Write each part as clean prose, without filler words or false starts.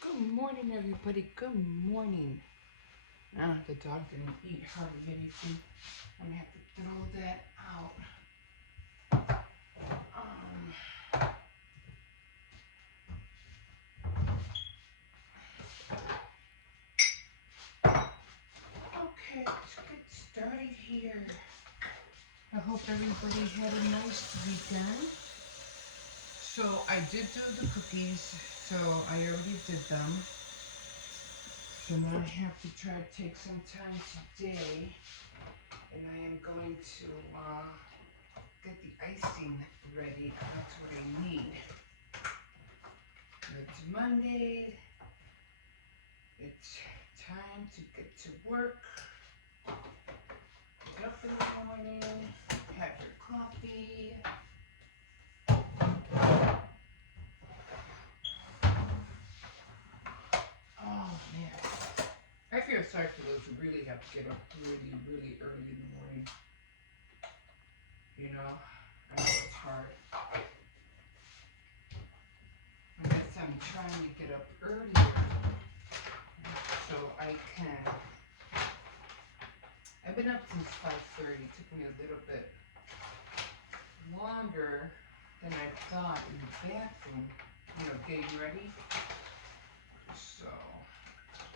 Good morning, everybody. Good morning. The dog didn't eat hardly anything. I'm gonna have to throw that out. Um, okay, let's get started here. I hope everybody had a nice weekend. So I did do the cookies, so I already did them. So now I have to try to take some time today, and I am going to get the icing ready. That's what I need. It's Monday. It's time to get to work. Get up in the morning, have your coffee. Oh man. I feel sorry for those who really have to get up really, really early in the morning. You know? I know it's hard. I guess I'm trying to get up earlier so I can. I've been up since 5:30. It took me a little bit longer than I thought in the bathroom, getting ready. So,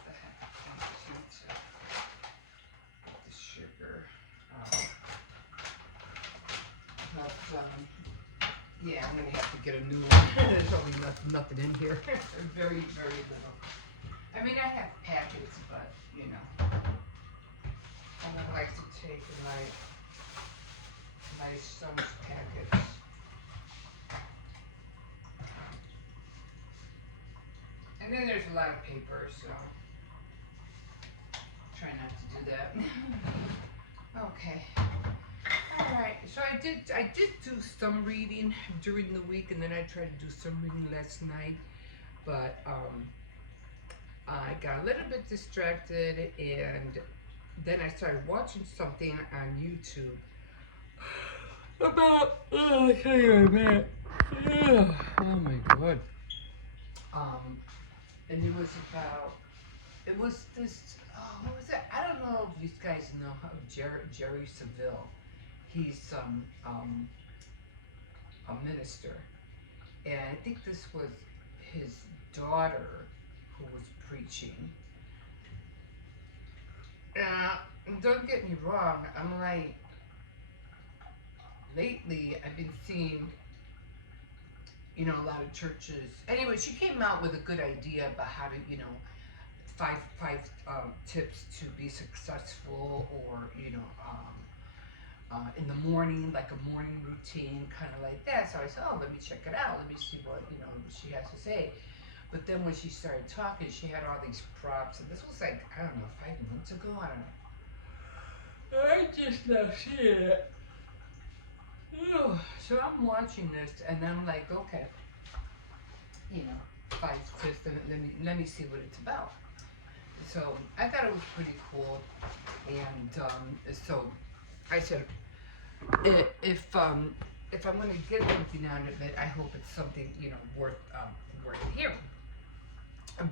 the heck, I just need to put the sugar. Yeah, I'm gonna have to get a new one. There's only nothing in here. Very, very little. I mean, I have packets, but I don't like to take my son's packets. And then there's a lot of paper, so try not to do that. Okay. All right. So I did do some reading during the week, and then I tried to do some reading last night, but I got a little bit distracted, and then I started watching something on YouTube about. Oh, I tell you a minute. Oh my god. Um, and it was about. It was this. Oh, what was it? I don't know if you guys know how Jerry Seville. He's a minister, and I think this was his daughter who was preaching. Now, don't get me wrong. I'm like, lately I've been seeing, a lot of churches. Anyway, she came out with a good idea about how to, five tips to be successful, or in the morning, like a morning routine, kind of like that. So I said, oh, let me check it out. Let me see what she has to say. But then when she started talking, she had all these props, and this was like, I don't know, 5 months ago. I don't know. I just now see it. So I'm watching this, and I'm like, okay, five tips, and let me see what it's about. So I thought it was pretty cool, and so I said, if I'm gonna get anything out of it, I hope it's something worth hearing.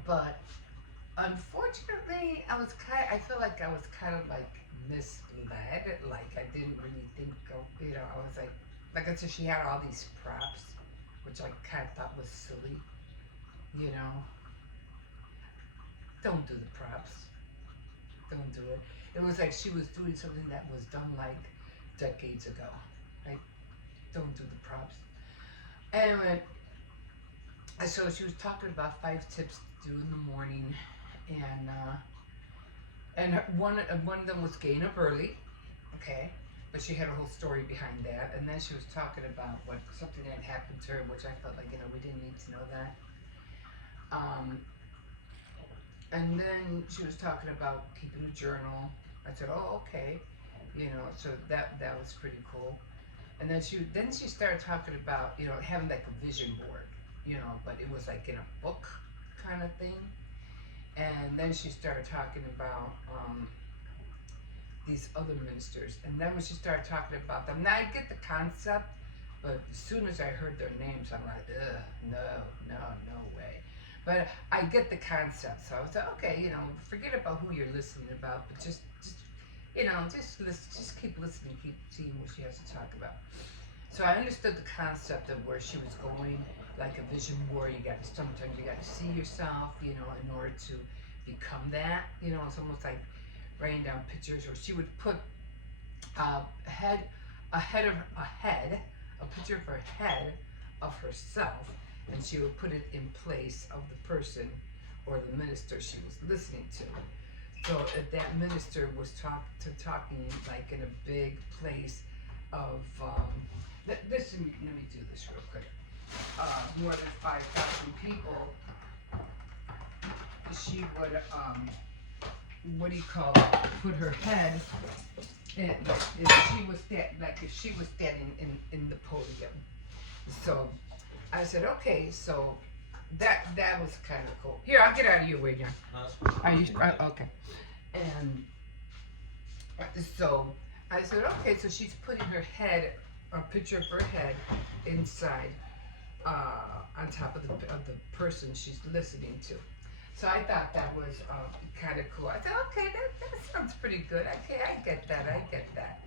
But unfortunately, I feel like I was kind of like misled. Like I didn't really think of, I was like I said, she had all these props, which I kind of thought was silly. You know, don't do the props. Don't do it. It was like she was doing something that was done like decades ago. Like, don't do the props. Anyway, so she was talking about 5 tips to do in the morning, and one of them was getting up early, okay, but she had a whole story behind that, and then she was talking about something that happened to her, which I felt like we didn't need to know that. Um, and then she was talking about keeping a journal. I said, oh, okay, so that was pretty cool. And then she started talking about having like a vision board, but it was like in a book kind of thing. And then she started talking about these other ministers. And then when she started talking about them, now I get the concept, but as soon as I heard their names, I'm like, ugh, no, no, no way. But I get the concept, so I was like, okay, forget about who you're listening about, but just keep listening, keep seeing what she has to talk about. So I understood the concept of where she was going, like a vision board. Sometimes you got to see yourself, in order to become that. It's almost like writing down pictures, or she would put a head, a picture of her head of herself, and she would put it in place of the person or the minister she was listening to. So if that minister was talking like in a big place of, let me do this real quick. More than 5,000 people, she would, what do you call it? Put her head. And if she was standing in the podium. So I said, okay, so that was kind of cool. Here, I'll get out of your way now. Are you okay? And so I said, okay, so she's putting her head, a picture of her head, inside, on top of the person she's listening to. So I thought that was kind of cool. I thought, okay, that sounds pretty good. Okay, I get that.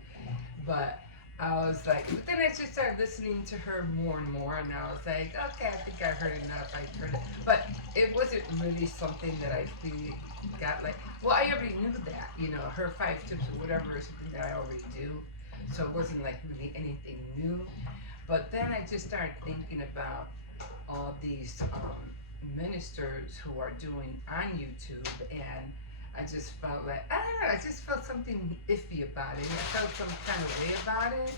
But I was like, but then I just started listening to her more and more, and I was like, okay, I think I heard enough. I heard it. But it wasn't really something that I really got like, well, I already knew that, her 5 tips or whatever is something that I already do. So it wasn't like really anything new. But then I just started thinking about all these ministers who are doing on YouTube, and I just felt like, I don't know, I just felt something iffy about it. I felt some kind of way about it,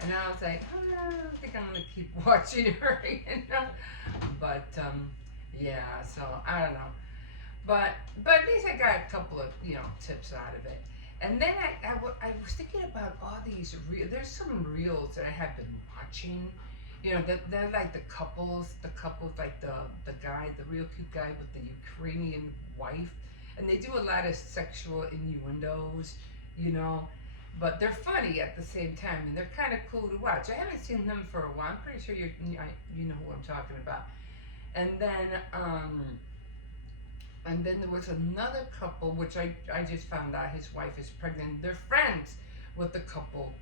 and I was like, I don't think I'm gonna keep watching her, But yeah, so I don't know, but at least I got a couple of tips out of it. And then I was thinking about all these there's some reels that I have been watching. They're like the couples like the guy, the real cute guy with the Ukrainian wife, and they do a lot of sexual innuendos, but they're funny at the same time, and they're kind of cool to watch. I haven't seen them for a while. I'm pretty sure you know who I'm talking about. And then there was another couple, which I just found out his wife is pregnant. They're friends with the couple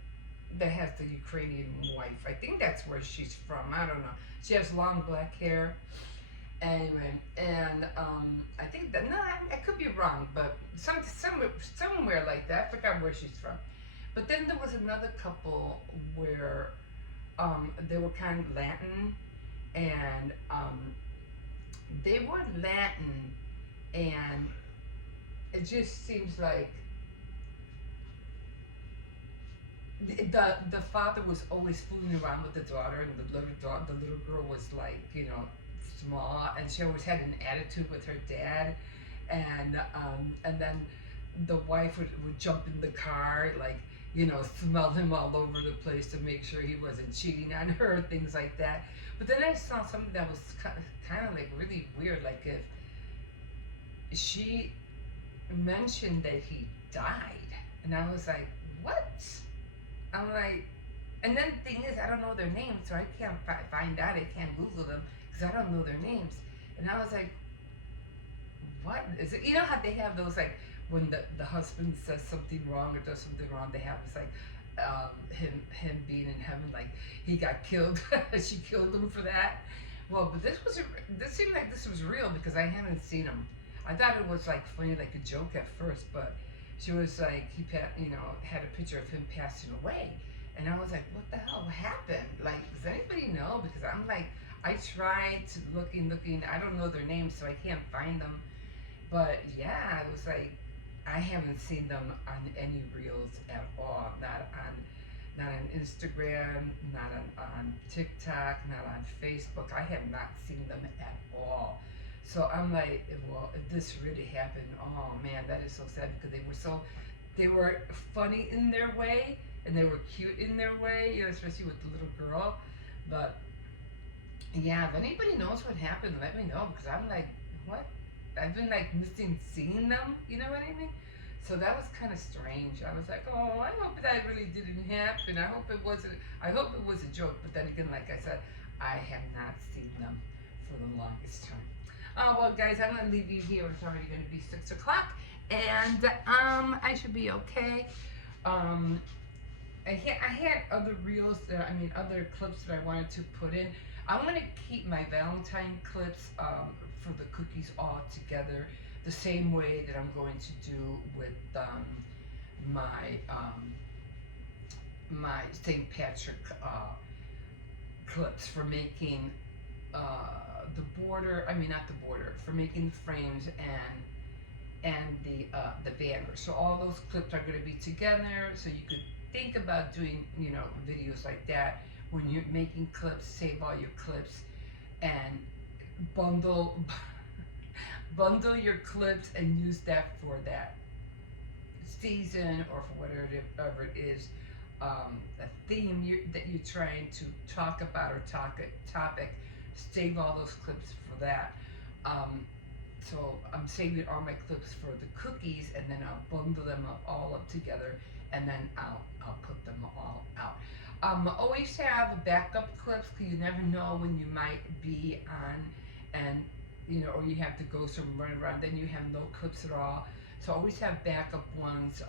that has the Ukrainian wife. I think that's where she's from. I don't know. She has long black hair. Anyway, and I think that, no, I could be wrong, but somewhere like that. I forgot where she's from. But then there was another couple where they were kind of Latin, and they were Latin, and it just seems like the father was always fooling around with the daughter, and the little girl was like, small, and she always had an attitude with her dad, and then the wife would jump in the car, like, smell him all over the place to make sure he wasn't cheating on her, things like that. But then I saw something that was kind of like really weird, like if she mentioned that he died, and I was like, what? I'm like, and then the thing is, I don't know their names, so I can't find out. I can't Google them because I don't know their names. And I was like, what is it? You know how they have those, like, when the husband says something wrong or does something wrong, they have this, like, him being in heaven, like he got killed. She killed him for that. Well, but this seemed like this was real because I haven't seen him. I thought it was like funny, like a joke at first, but she was like, had a picture of him passing away. And I was like, what the hell happened? Like, does anybody know? Because I'm like, I tried to looking, I don't know their names, so I can't find them. But yeah, it was like, I haven't seen them on any reels at all. Not on Instagram, not on TikTok, not on Facebook. I have not seen them at all. So I'm like, well, if this really happened, oh man, that is so sad, because they were funny in their way, and they were cute in their way, especially with the little girl. But yeah, if anybody knows what happened, let me know, because I'm like, what? I've been like missing seeing them, you know what I mean? So that was kind of strange. I was like, oh, I hope that really didn't happen. I hope it was a joke. But then again, like I said, I have not seen them for the longest time. Well, guys, I'm gonna leave you here. It's already gonna be 6 o'clock, and I should be okay. Um, I had other reels that I mean other clips that I wanted to put in. I want to keep my Valentine clips for the cookies all together, the same way that I'm going to do with my my St. Patrick clips for making the border. I mean, not the border, for making frames and the banner. So all those clips are going to be together. So you could think about doing videos like that when you're making clips. Save all your clips and bundle bundle your clips and use that for that season or for whatever it is, a theme that you're trying to talk about or topic. Save all those clips for that. So I'm saving all my clips for the cookies, and then I'll bundle them all up together, and then I'll put them all out. Always have backup clips because you never know when you might be on, and or you have to go somewhere run around, then you have no clips at all. So always have backup ones,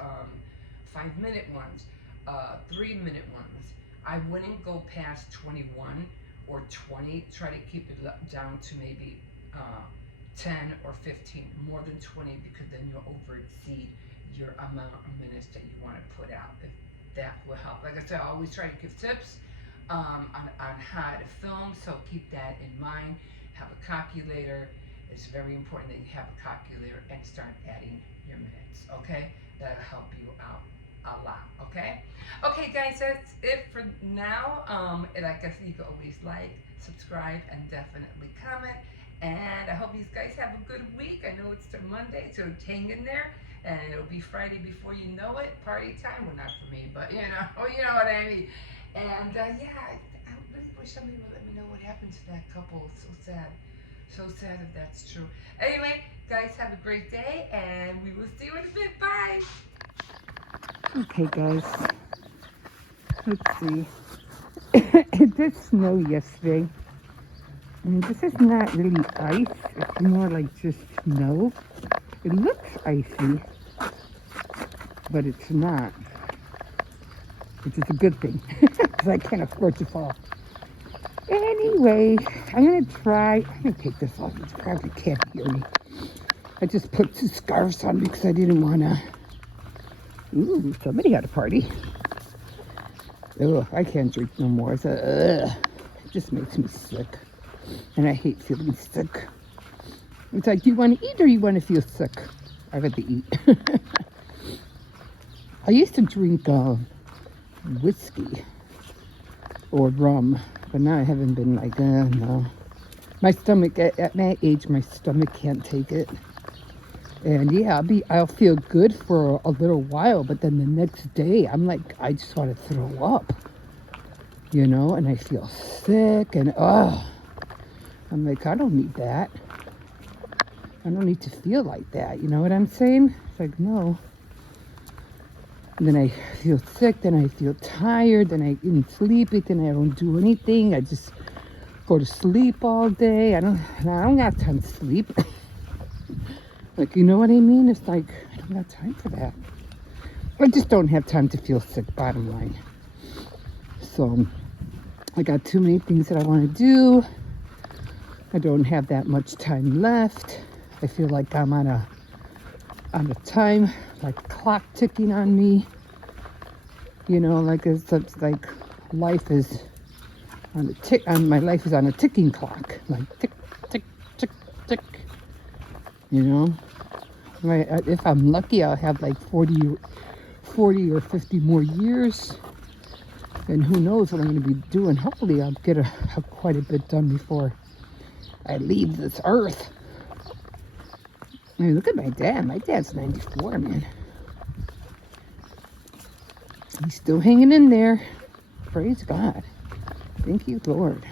5-minute ones, 3-minute ones. I wouldn't go past 21 or 20. Try to keep it down to maybe 10 or 15. More than 20, because then you'll over exceed your amount of minutes that you want to put out. If that will help. Like I said, I always try to give tips on how to film, so keep that in mind. Have a calculator. It's very important that you have a calculator and start adding your minutes, okay? That'll help you out a lot, okay? Okay, guys, that's it for now. Like I said, you can always like, subscribe, and definitely comment. And I hope you guys have a good week. I know it's Monday, so hang in there. And it'll be Friday before you know it. Party time. Well, not for me, but you know what I mean. And yeah, I really wish somebody would let me know what happened to that couple. It's so sad. So sad if that's true. Anyway, guys, have a great day, and we will see you in a bit. Bye. Okay, guys. Let's see. It did snow yesterday. And this is not really ice. It's more like just snow. It looks icy, but it's not. Which is a good thing, because I can't afford to fall. Anyway, I'm going to take this off. You probably can't hear me. I just put 2 scarves on because I didn't want to. Ooh, somebody had a party. Ugh, I can't drink no more. It just makes me sick. And I hate feeling sick. It's like, do you want to eat or you want to feel sick? I'd rather eat. I used to drink whiskey or rum, but now I haven't been like, no. My stomach, at my age, my stomach can't take it. And yeah, I'll feel good for a little while, but then the next day, I'm like, I just want to throw up, and I feel sick, and I'm like, I don't need that. I don't need to feel like that, you know what I'm saying? It's like, no. And then I feel sick, then I feel tired, then I get sleepy, then I don't do anything. I just go to sleep all day. I don't have time to sleep. Like, you know what I mean? It's like, I don't have time for that. I just don't have time to feel sick, bottom line. So, I got too many things that I want to do. I don't have that much time left. I feel like I'm on a time, like clock ticking on me. Like it's like life is on a tick. My life is on a ticking clock, like tick, tick, tick, tick. If I'm lucky, I'll have like 40 or 50 more years. And who knows what I'm going to be doing. Hopefully, I'll get quite a bit done before I leave this earth. I mean, look at my dad. My dad's 94, man. He's still hanging in there. Praise God. Thank you, Lord.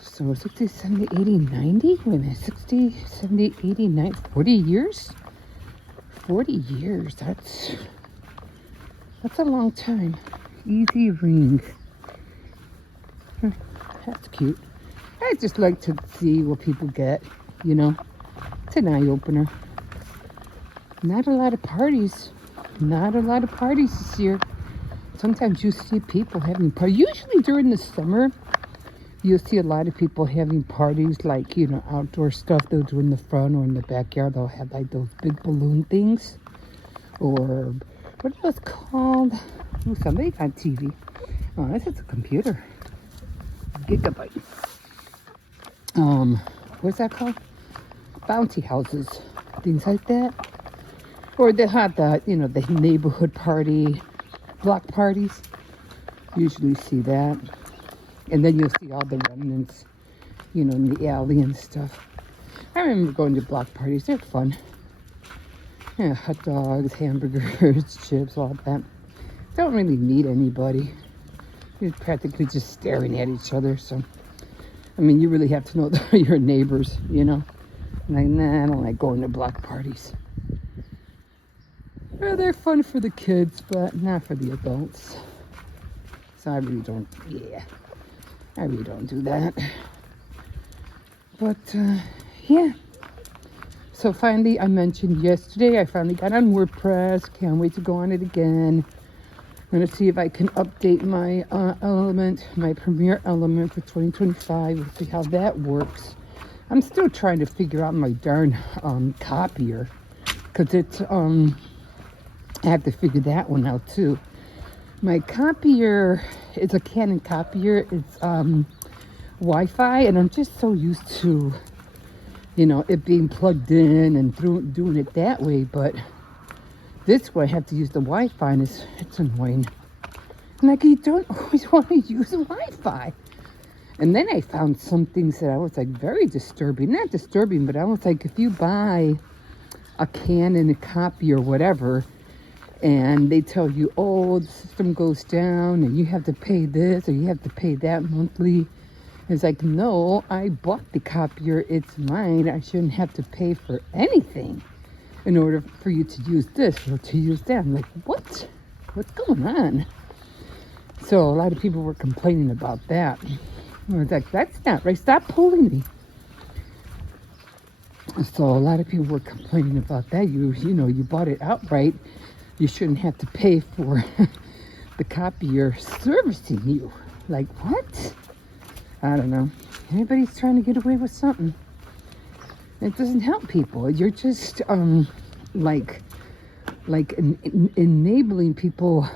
So 60, 70, 80, 90? Wait a minute. 60, 70, 80, 90, 40 years? 40 years. That's a long time. Easy ring. That's cute. I just like to see what people get, you know. It's an eye-opener. Not a lot of parties. Not a lot of parties this year. Sometimes you see people having parties. Usually during the summer, you'll see a lot of people having parties, like, you know, outdoor stuff they'll do in the front or in the backyard. They'll have like those big balloon things. Or what are those called? Oh, somebody got TV. Oh, this is a computer. Gigabyte. What's that called? Bouncy houses. Things like that. Or they have the, you know, the neighborhood party, block parties. Usually see that. And then you'll see all the remnants, you know, in the alley and stuff. I remember going to block parties. They're fun. Yeah, hot dogs, hamburgers, chips, all that. Don't really meet anybody. You're practically just staring at each other. So, I mean, you really have to know your neighbors, you know. Like, nah, I don't like going to block parties. Well, they're fun for the kids, but not for the adults. So I really don't, I really don't do that. But, yeah. So finally, I mentioned yesterday, I finally got on WordPress. Can't wait to go on it again. I'm going to see if I can update my element, my Premiere element for 2025. We'll see how that works. I'm still trying to figure out my darn copier. Because it's, I have to figure that one out too. My copier is a Canon copier. It's Wi-Fi, and I'm just so used to, you know, it being plugged in and doing it that way. But this way, I have to use the Wi-Fi, and it's annoying. And like, you don't always want to use Wi-Fi. And then I found some things that I was like very disturbing. Not disturbing, but I was like, if you buy a Canon, a copy or whatever, and they tell you, oh, the system goes down and you have to pay this or you have to pay that monthly. It's like, no, I bought the copier. It's mine. I shouldn't have to pay for anything in order for you to use this or to use that. I'm like, what? What's going on? So a lot of people were complaining about that. I was like, that's not right. Stop pulling me. So a lot of people were complaining about that. You know, you bought it outright. You shouldn't have to pay for the copier servicing you. Like, what? I don't know. Everybody's trying to get away with something. It doesn't help people. You're just enabling people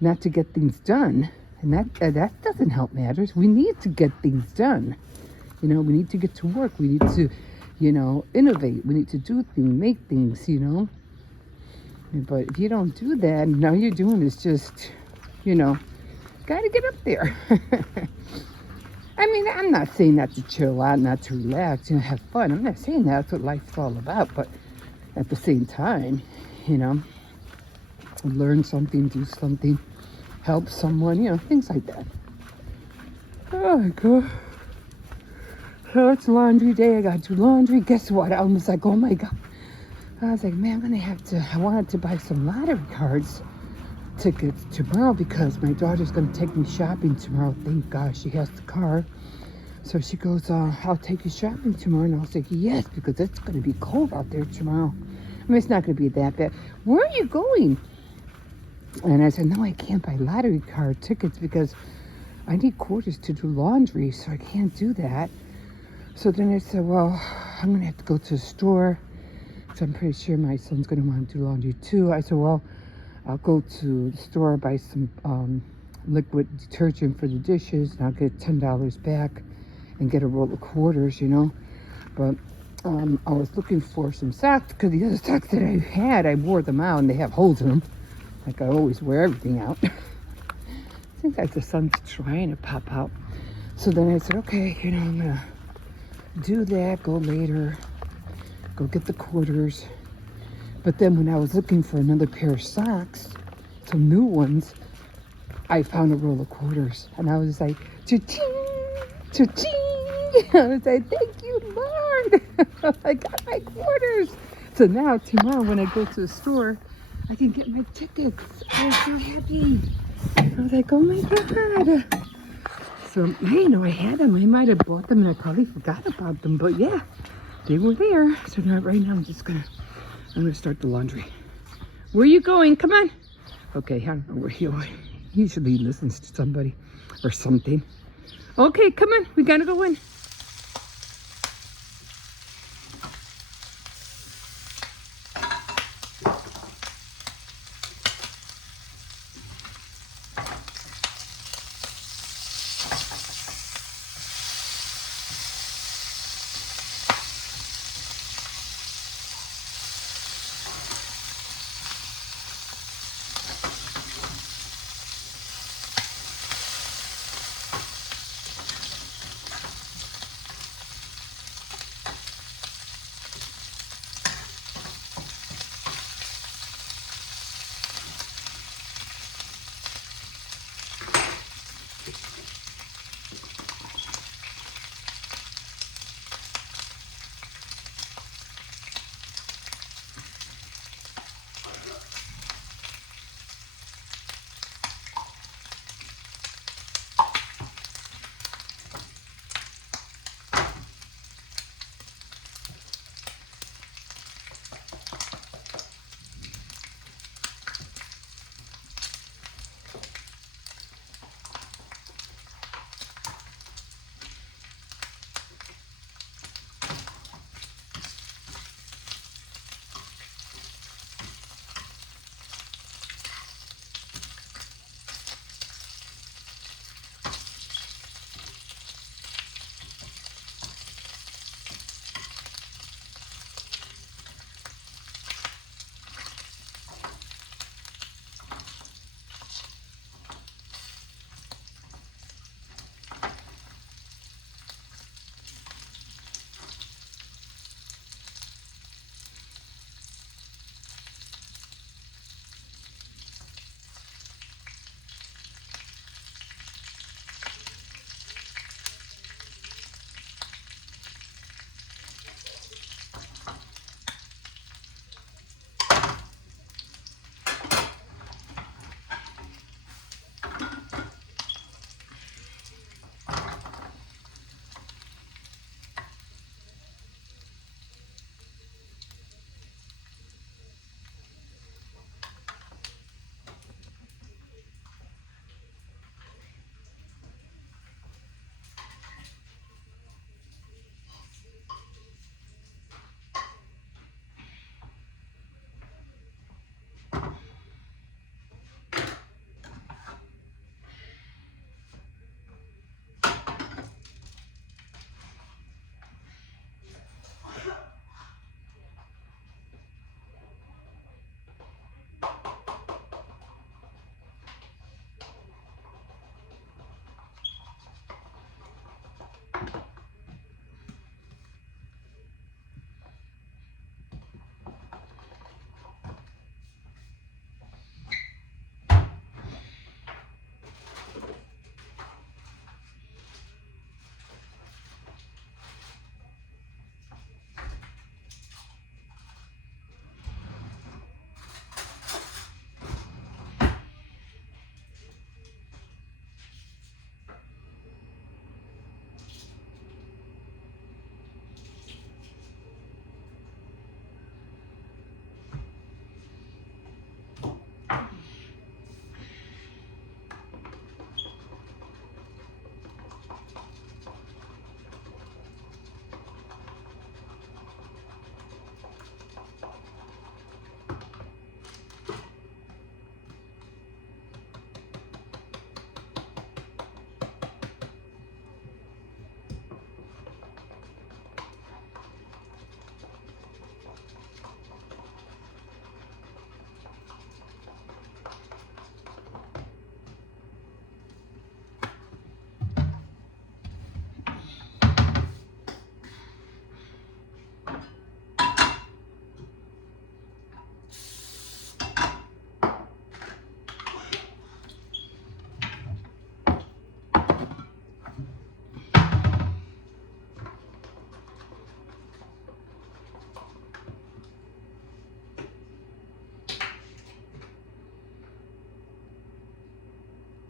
not to get things done, and that doesn't help matters. We need to get things done. You know, we need to get to work. We need to, you know, innovate. We need to do things, make things. You know. But if you don't do that, and all you're doing is just, you know, got to get up there. I mean, I'm not saying not to chill out, not to relax, you know, have fun. I'm not saying that's what life's all about. But at the same time, you know, learn something, do something, help someone, you know, things like that. Oh, my God. So it's laundry day. I got to do laundry. Guess what? I was like, oh, my God. I was like, man, I'm going to have to, I wanted to buy some lottery cards tickets tomorrow because my daughter's going to take me shopping tomorrow. Thank God she has the car. So she goes, I'll take you shopping tomorrow. And I was like, yes, because it's going to be cold out there tomorrow. I mean, it's not going to be that bad. Where are you going? And I said, no, I can't buy lottery card tickets because I need quarters to do laundry, so I can't do that. So then I said, well, I'm going to have to go to the store. So I'm pretty sure my son's going to want to do laundry too. I said, well, I'll go to the store, buy some liquid detergent for the dishes, and I'll get $10 back and get a roll of quarters, you know. But I was looking for some socks because the other socks that I had, I wore them out and they have holes in them. Like I always wear everything out. Seems like the sun's trying to pop out. So then I said, okay, you know, I'm going to do that, go later. Go get the quarters. But then when I was looking for another pair of socks, some new ones, I found a roll of quarters. And I was like, cha-ching, cha-ching. I was like, thank you, Lord. I got my quarters. So now tomorrow when I go to the store, I can get my tickets. I was so happy. I was like, oh my God. So I know I had them. I might have bought them and I probably forgot about them. But yeah, they were there. So now, right now, I'm gonna start the laundry. Where are you going? Come on. Okay, I don't know where he usually listens to somebody or something. Okay, come on. We gotta go in.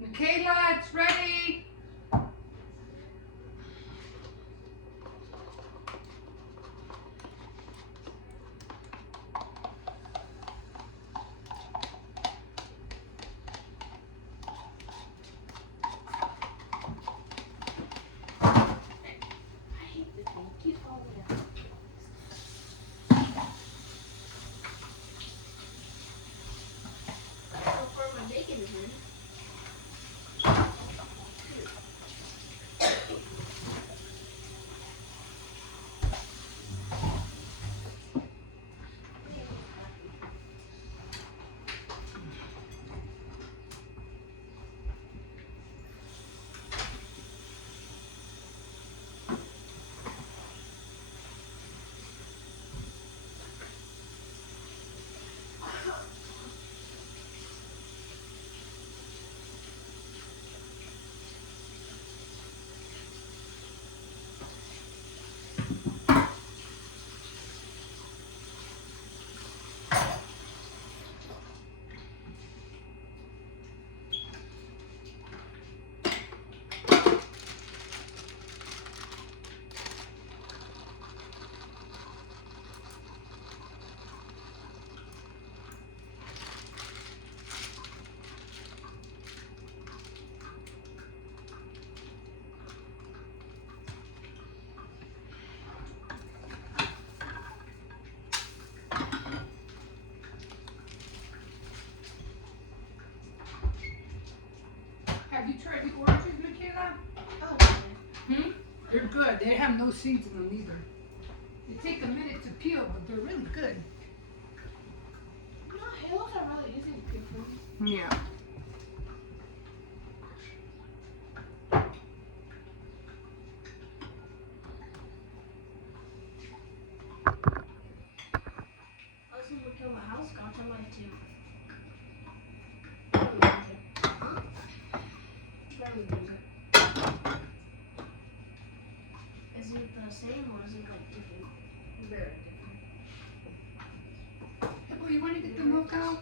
Michaela, it's ready. good. They have no seeds in them either. They take a minute to peel, but they're really good. No, halos are really easy to peel from. Yeah. I was gonna kill my house, got to life too. Barely use it. Is it the same or is it like different? Very different. Well, you want to get the milk out?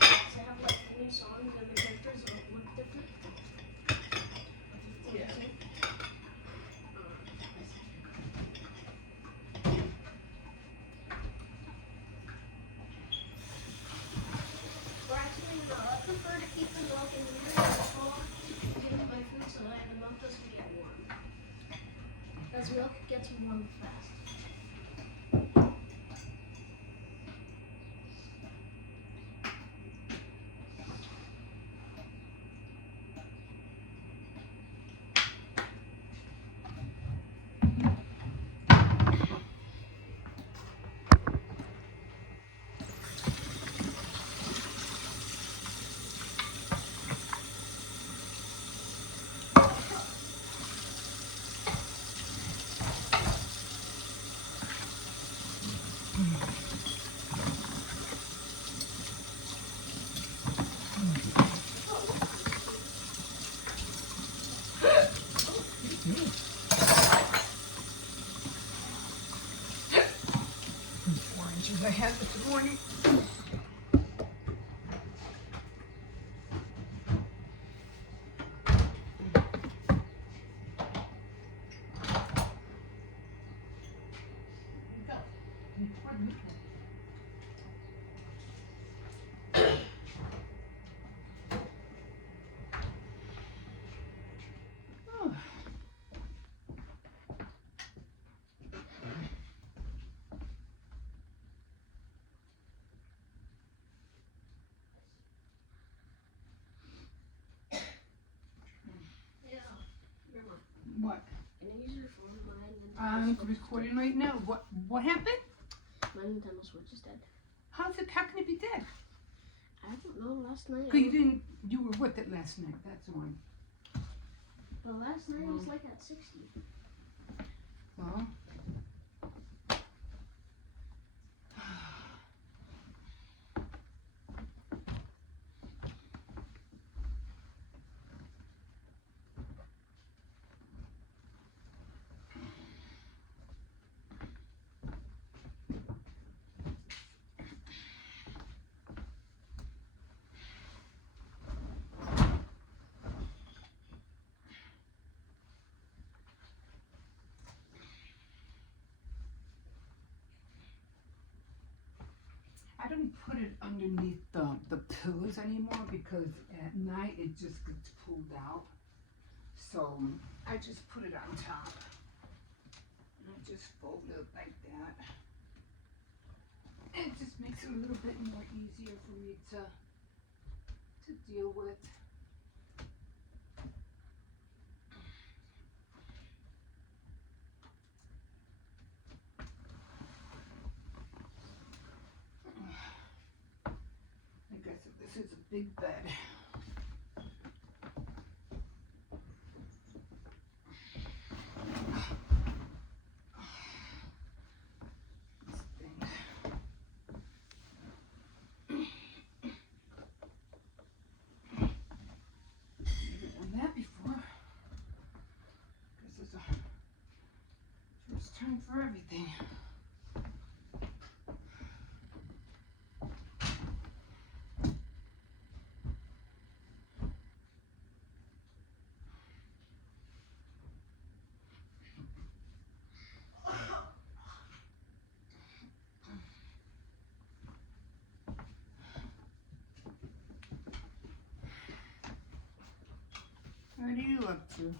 Does it have like new songs and the characters look different? Yeah. Or actually, no, I prefer to keep the milk in here before giving my food so that the milk doesn't get warm. Because milk gets warm fast. Oranges I had this morning. What? Can I use your phone? My Nintendo I'm Switch is recording right now. What happened? dead. My Nintendo Switch is dead. How can it be dead? I don't know. Last night. Cause you were with it last night. That's why. Well, last night it was like at 60. Well. I don't put it underneath the pillows anymore because at night it just gets pulled out. So I just put it on top. And I just fold it like that. It just makes it a little bit more easier for me to deal with. I guess this is a big bed. That before, this is a first time for everything. What are you up to?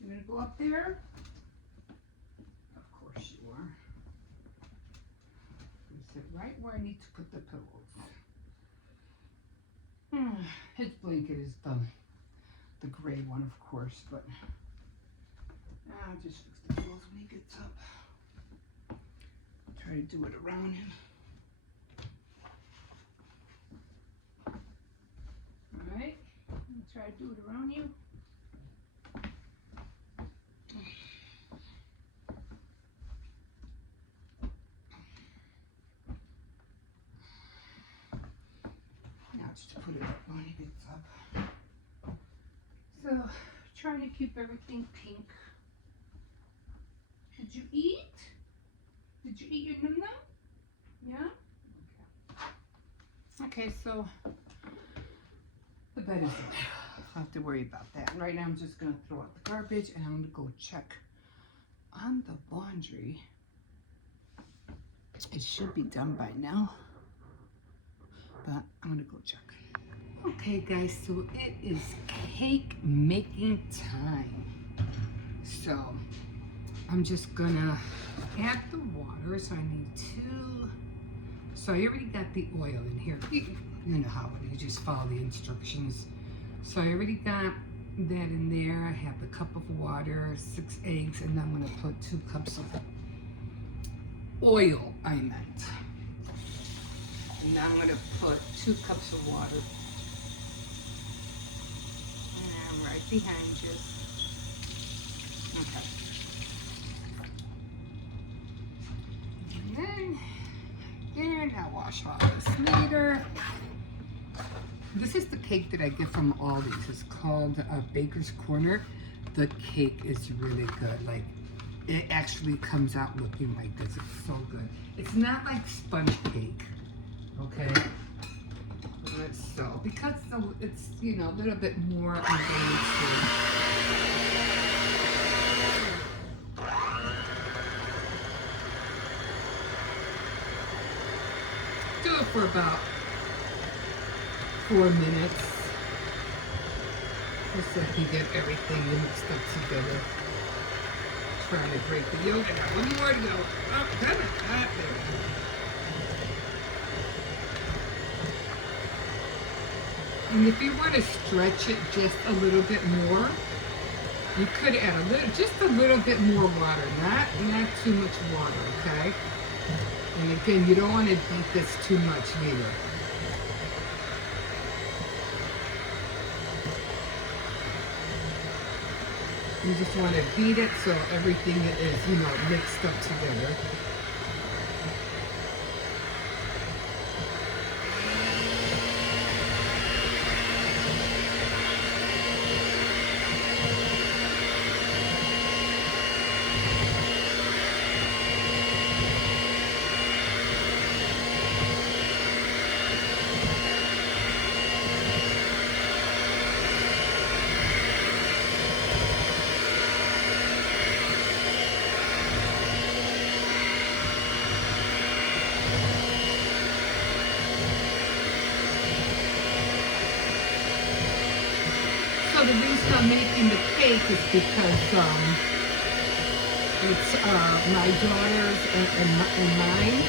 You gonna go up there? Of course you are. You sit right where I need to put the pillows. His blanket is the gray one, of course, but I'll just fix the clothes when he gets up. Try to do it around him. Alright, try to do it around you. Now just put it up when he gets up. So, trying to keep everything pink. Did you eat? Did you eat your num num? Yeah? Okay, so the bed is up. I don't have to worry about that. Right now I'm just gonna throw out the garbage and I'm gonna go check on the laundry. It should be done by now, but I'm gonna go check. Okay guys, so it is cake making time. So I'm just gonna add the water. So I need 2. So I already got the oil in here. You know how it is, you just follow the instructions. So I already got that in there. I have the cup of water, 6 eggs, and I'm gonna put 2 cups of oil, I meant. And now I'm gonna put 2 cups of water. And I'm right behind you. Okay. And I'll wash off this later. This is the cake that I get from Aldi's. It's called Baker's Corner. The cake is really good. Like, it actually comes out looking like this. It's so good. It's not like sponge cake, okay? So, because it's, you know, a little bit more advanced. Do it for about 4 minutes. Just so I can get everything mixed up together. Trying to break the yolk. I got 1 more to go. Oh, damn it. There we go. And if you want to stretch it just a little bit more, you could add just a little bit more water. Not too much water, okay? And again, you don't want to beat this too much either. You just want to beat it so everything is, you know, mixed up together. So the reason I'm making the cake is because it's my daughter's and mine.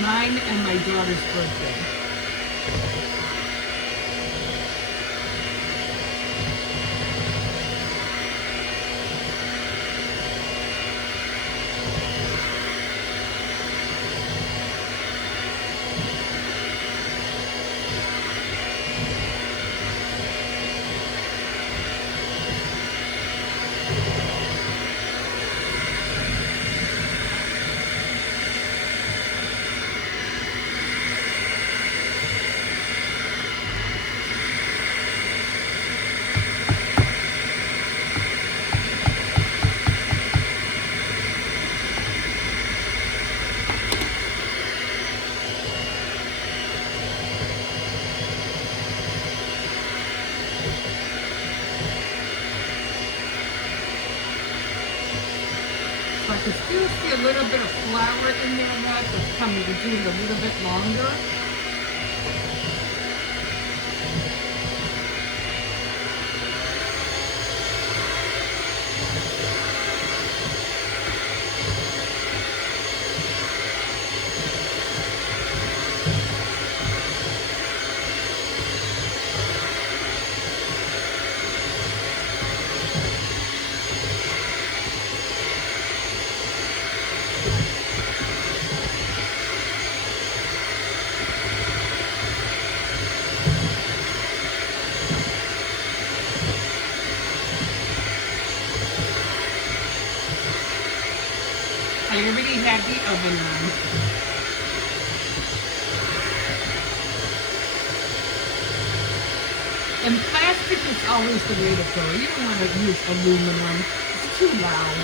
Mine and my daughter's birthday. So I can still see a little bit of flour in there now, just coming to do it a little bit longer. I already had the oven on. And plastic is always the way to go. You don't want to use aluminum. It's too loud.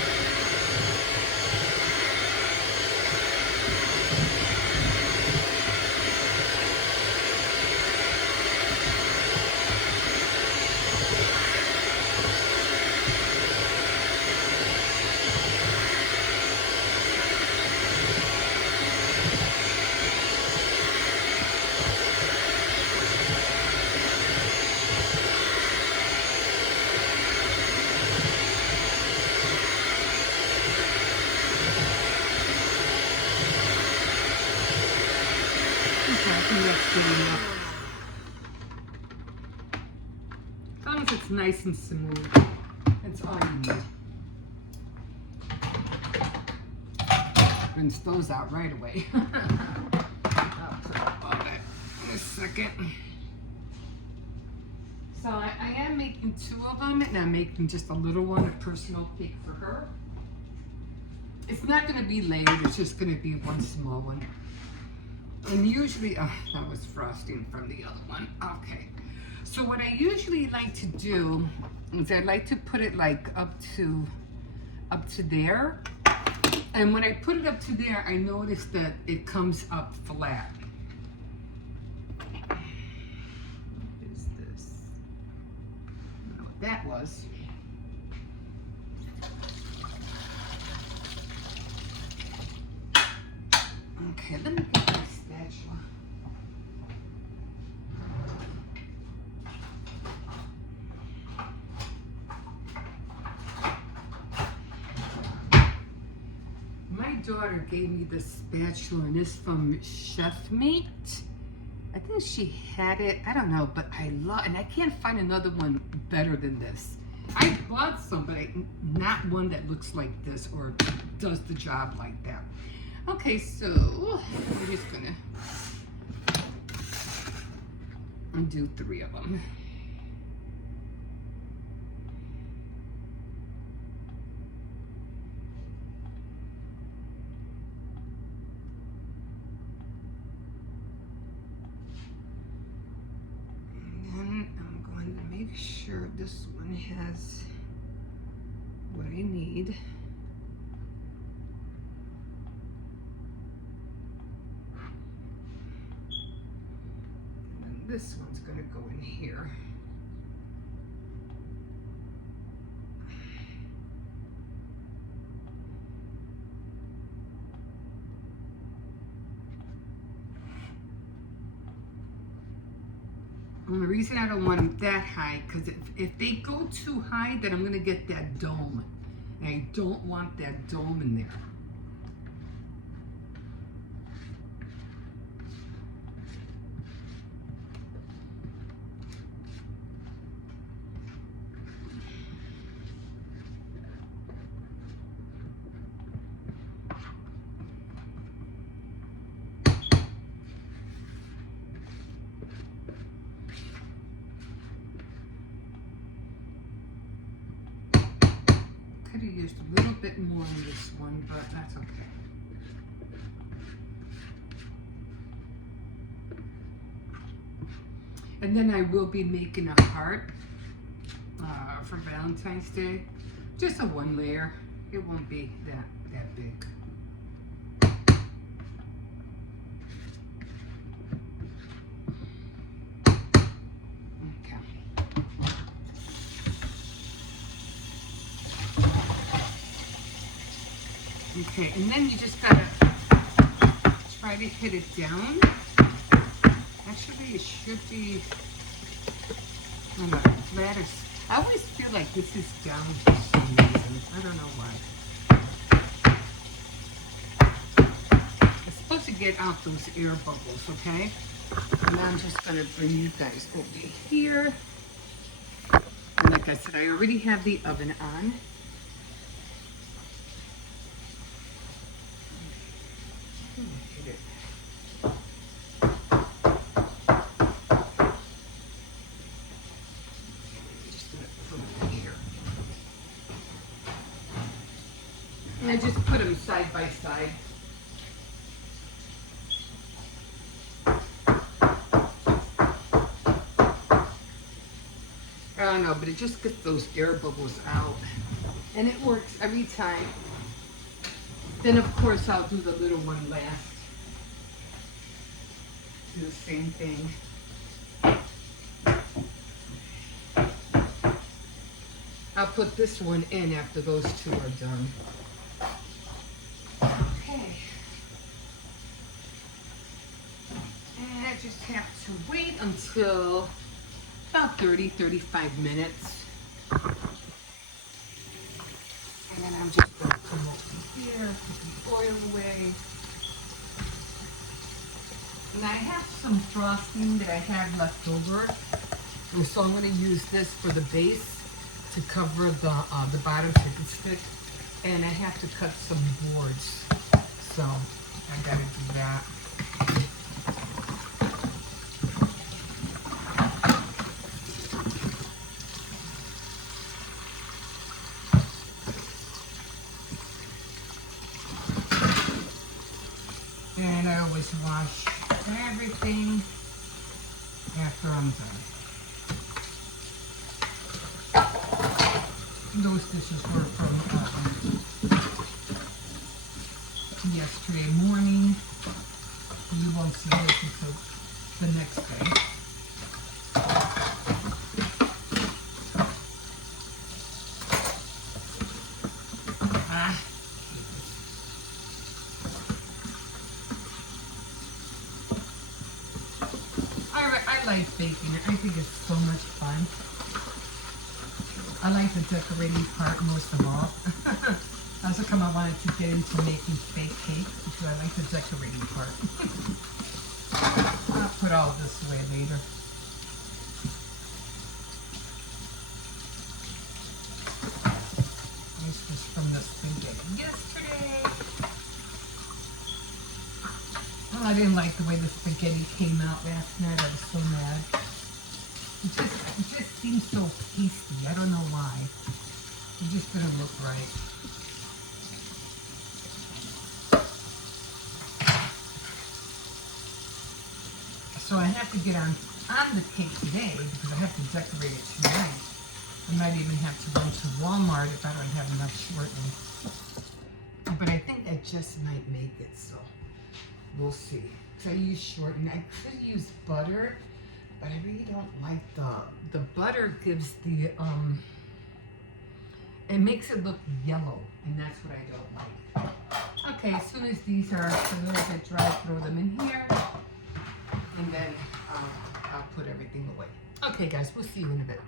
Okay, I think that's good enough. As long as it's nice and smooth, that's all you need. Rinse those out right away. I'll put all that in a second. So I am making 2 of them, and I'm making just a little one, a personal cake for her. It's not going to be layered, it's just going to be one small one. And usually, that was frosting from the other one. Okay. So what I usually like to do is I like to put it like up to there. And when I put it up to there, I notice that it comes up flat. What is this? I don't know what that was. Okay, let me get my spatula. My daughter gave me this spatula, and it's from Chef Mate. I think she had it, I don't know, but I love, and I can't find another one better than this. I bought some, but not one that looks like this or does the job like that. Okay, so I'm just gonna do 3 of them. And then I'm going to make sure this one has what I need. This one's going to go in here. And the reason I don't want them that high, because if they go too high, then I'm going to get that dome. And I don't want that dome in there. Could have used a little bit more on this one, but that's okay. And then I will be making a heart for Valentine's Day. Just a 1 layer. It won't be that big. Okay, and then you just gotta try to hit it down. Actually, it should be, I don't know, flat or, I always feel like this is down for some reason. I don't know why. It's supposed to get out those air bubbles, okay? And I'm just gonna bring you guys over here. And like I said, I already have the oven on. And I just put them side by side. I don't know, but it just gets those air bubbles out. And it works every time. Then of course I'll do the little one last. Do the same thing. I'll put this one in after those two are done. Okay. And I just have to wait until about 30-35 minutes. And then I'm just going to come over here, put the oil away. And I have some frosting that I have left over. And so I'm going to use this for the base to cover the bottom chicken stick. And I have to cut some boards. So I got to do that. And I always wash everything after I'm done. Those dishes were from yesterday morning. You won't see this until the next day. I like baking. I think it's so much fun. I like the decorating part most of all. That's how come I wanted to get into making fake cakes, because I like the decorating part. I'll put all this away later. This was from the spaghetti yesterday. Oh, I didn't like the way the spaghetti came out last night. I was so mad. It just seems so pasty. I don't know why. It just didn't look right. So I have to get on the cake today because I have to decorate it tonight. I might even have to go to Walmart if I don't have enough shortening. But I think I just might make it, so we'll see. So I use shortening. I could use butter, but I really don't like the butter gives the it makes it look yellow, and that's what I don't like. Okay, as soon as these are a little bit dry, throw them in here, and then I'll put everything away. Okay guys, we'll see you in a bit.